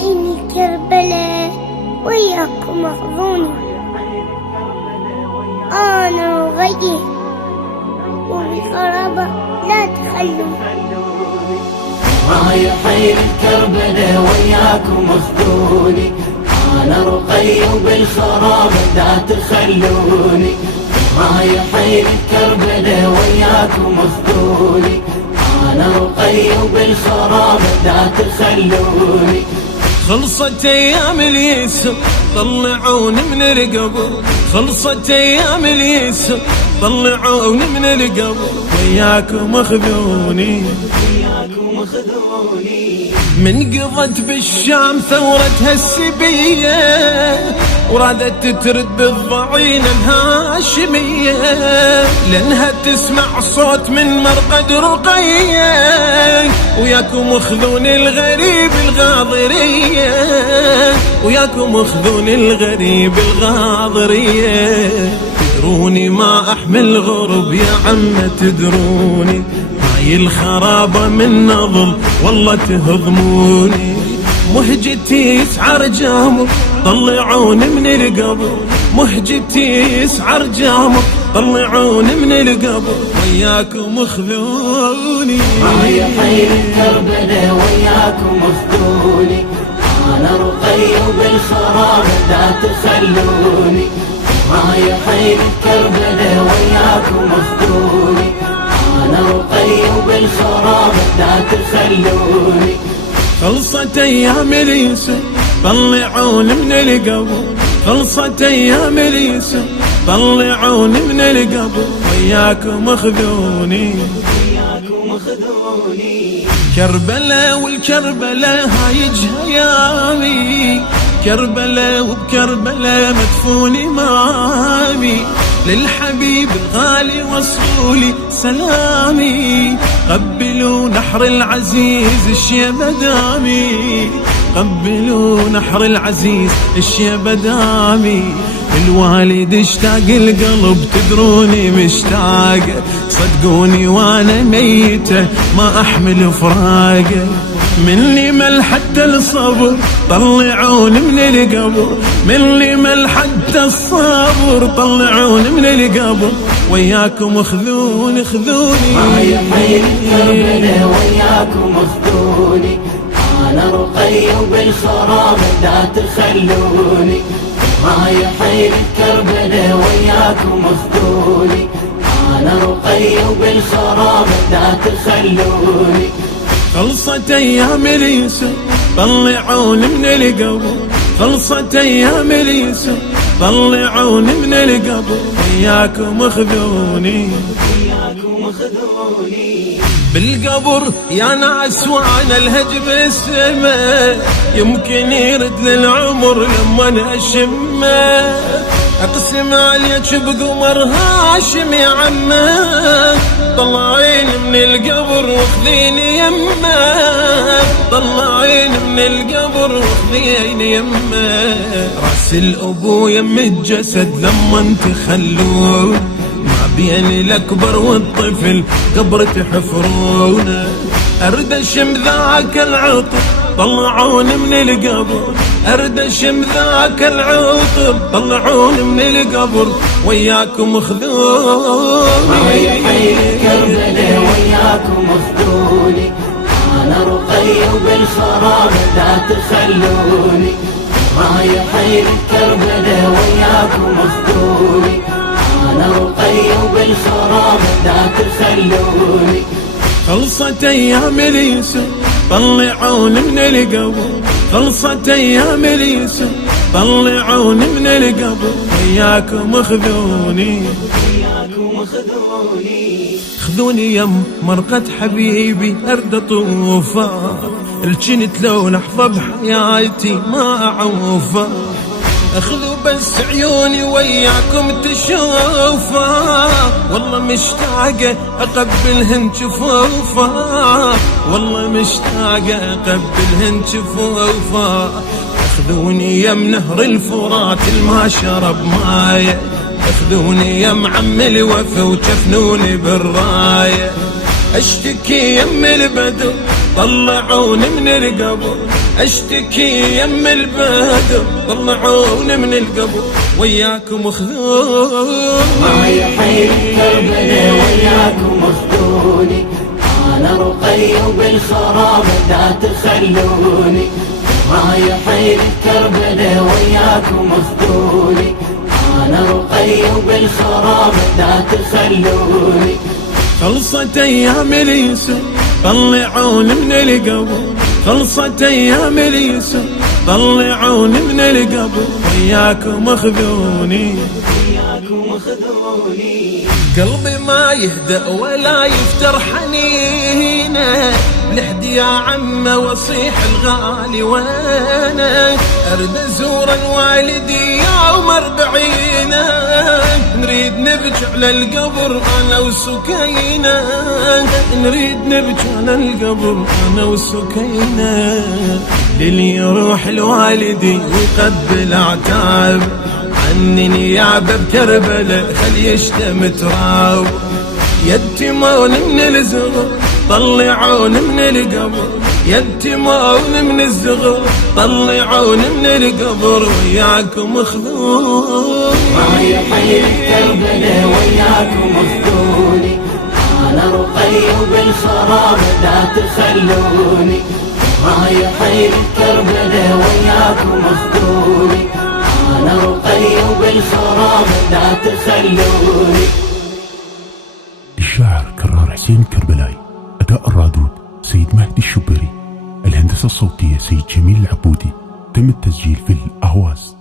رايحين كربلاء وياكم اخذوني، انا وغيري وبالخرابة لا تخلوا. رايحين كربلاء وياكم اخذوني، انا رقي وبالخرابة لا تخلوني. رايحين كربلاء وياكم اخذوني، انا رقي وبالخرابة لا تخلوني. خلصت ايام اليسر طلعوني من القبر، خلصت ايام اليسر طلعوني من القبر، وياكم اخذوني، وياكم اخذوني. من قضت بالشام ثورتها السبية، ورادت ترد الضعينة الهاشمية، لأنها تسمع صوت من مرقد رقية. وياكم اخذوني الغريب الغاضرية، وياكم اخذوني الغريب الغاضرية. تدروني ما احمل غرب يا عم، تدروني هاي الخرابة من نظل والله تهضموني. مهجتي يسعر جامر طلعوني من القبر، مهجتي يسعر جامر طلعوني من القبر، وياكم اخذوني. رايحين كربلاء وياكم اخذوني، انا رقي وبالخرابة لا تخلوني. رايحين كربلاء وياكم اخذوني، انا رقي وبالخرابة لا تخلوني. خلصت ايام اليسر طلعوني من القبر، خلصت ايام اليسر طلعوني من القبر، وياكم اخذوني، وياكم اخذوني. كربلاء والكربلاء هاي جهيامي، كربلاء وبكربلاء مدفوني مامي. للحبيب الغالي وصولي سلامي، قبلوا نحر العزيز الشيبة دامي، قبلوا نحر العزيز الشيبة دامي. الوالد اشتاق القلب تدروني مشتاقه، صدقوني وانا ميته ما احمل فراقه. مني مل حتى الصبر طلعوني من القبر، مني مل حتى الصبر طلعوني من القبر، وياكم اخذوني اخذوني. رايحين كربلاء وياكم اخذوني، انا رقي وبالخرابة لا تخلوني. رايحين كربلاء وياكم اخذوني، انا رقي وبالخرابة لا تخلوني. خلصت ايام اليسر طلعوني من القبر، خلصت ايام اليسر طلعوني من القبر، وياكم اخذوني، وياكم اخذوني. بالقبر يا ناس وانا الهجب السما، يمكن يرد للعمر لما اشمه. اقسم عليك بقمر هاشم يا عمه، طلعيني من القبر واخذيني يمه، طلعيني من القبر واخذيني يمه. راس الابو يم الجسد لما تخلون، ما بين الاكبر والطفل قبر تحفرونه. اردشم ذاك العطر طلعوني من القبر، اردشم ذاك العطر طلعوني من القبر، وياكم اخذوني. رايحين كربلاء وياكم اخذوني، انا رقي وبالخرابة لا تخلوني. رايحين كربلاء وياكم اخذوني، انا رقي وبالخرابة لا تخلوني. خلصت ايام اليسر طلعوني من القبر، خلصت ايام اليسر طلعوني من القبر، وياكم اخذوني، وياكم اخذوني. خذوني يم مرقة حبيبي ارد طوفا، الجنت لو لحظة بحياتي ما اعوفا. اخذوا بس عيوني وياكم تشوفا، والله مشتاقة اقبلهن جفوفا، والله مشتاقة اقبلهن جفوفا. اخذوني يم نهر الفرات الما شرب مايه، اخذوني يم عم الوفا وجفنوني بالرايه. اشتكي يم البدر طلعوني من القبر، اشتكي يم البدر طلعوني من القبر وياكم خذوني. رايح كربلاء وياكم خذوني، انا رقي بالخراب لا تخلوني. رايح كربلاء وياكم خذوني، انا رقي بالخراب لا تخلوني. خلصت ايام اليسر طلعوني من القبر، خلصت ايام اليسر طلعوني من القبر وياكم اخذوني. قلبي ما يهدأ ولا يفتر حنينه، لحد يا عمه واصيح الغالي وانا ارد ازور والدي يوم 40، نريد نبكي على القبر انا وسكينه، نريد نبكي على القبر انا وسكينه. للي يروح لوالدي ويقبل اعتاب عني نيابه بكربلاء خلي يشتم تراب. يتمون من الزغر طلعون من القبر، يتمون من الزغر طلعون من القبر وياكم خذوني. رايح كربلاء وياكم خذوني، انا رقي بالخراب لا تخلوني. رايح كربلاء وياكم خذوني، انا رقي بالخراب لا تخلوني. الشاعر كرار حسين كربلاي، أداء الرادود سيد مهدي الشبيري، الهندسة الصوتية سيد جميل العبودي. تم التسجيل في الأهواز.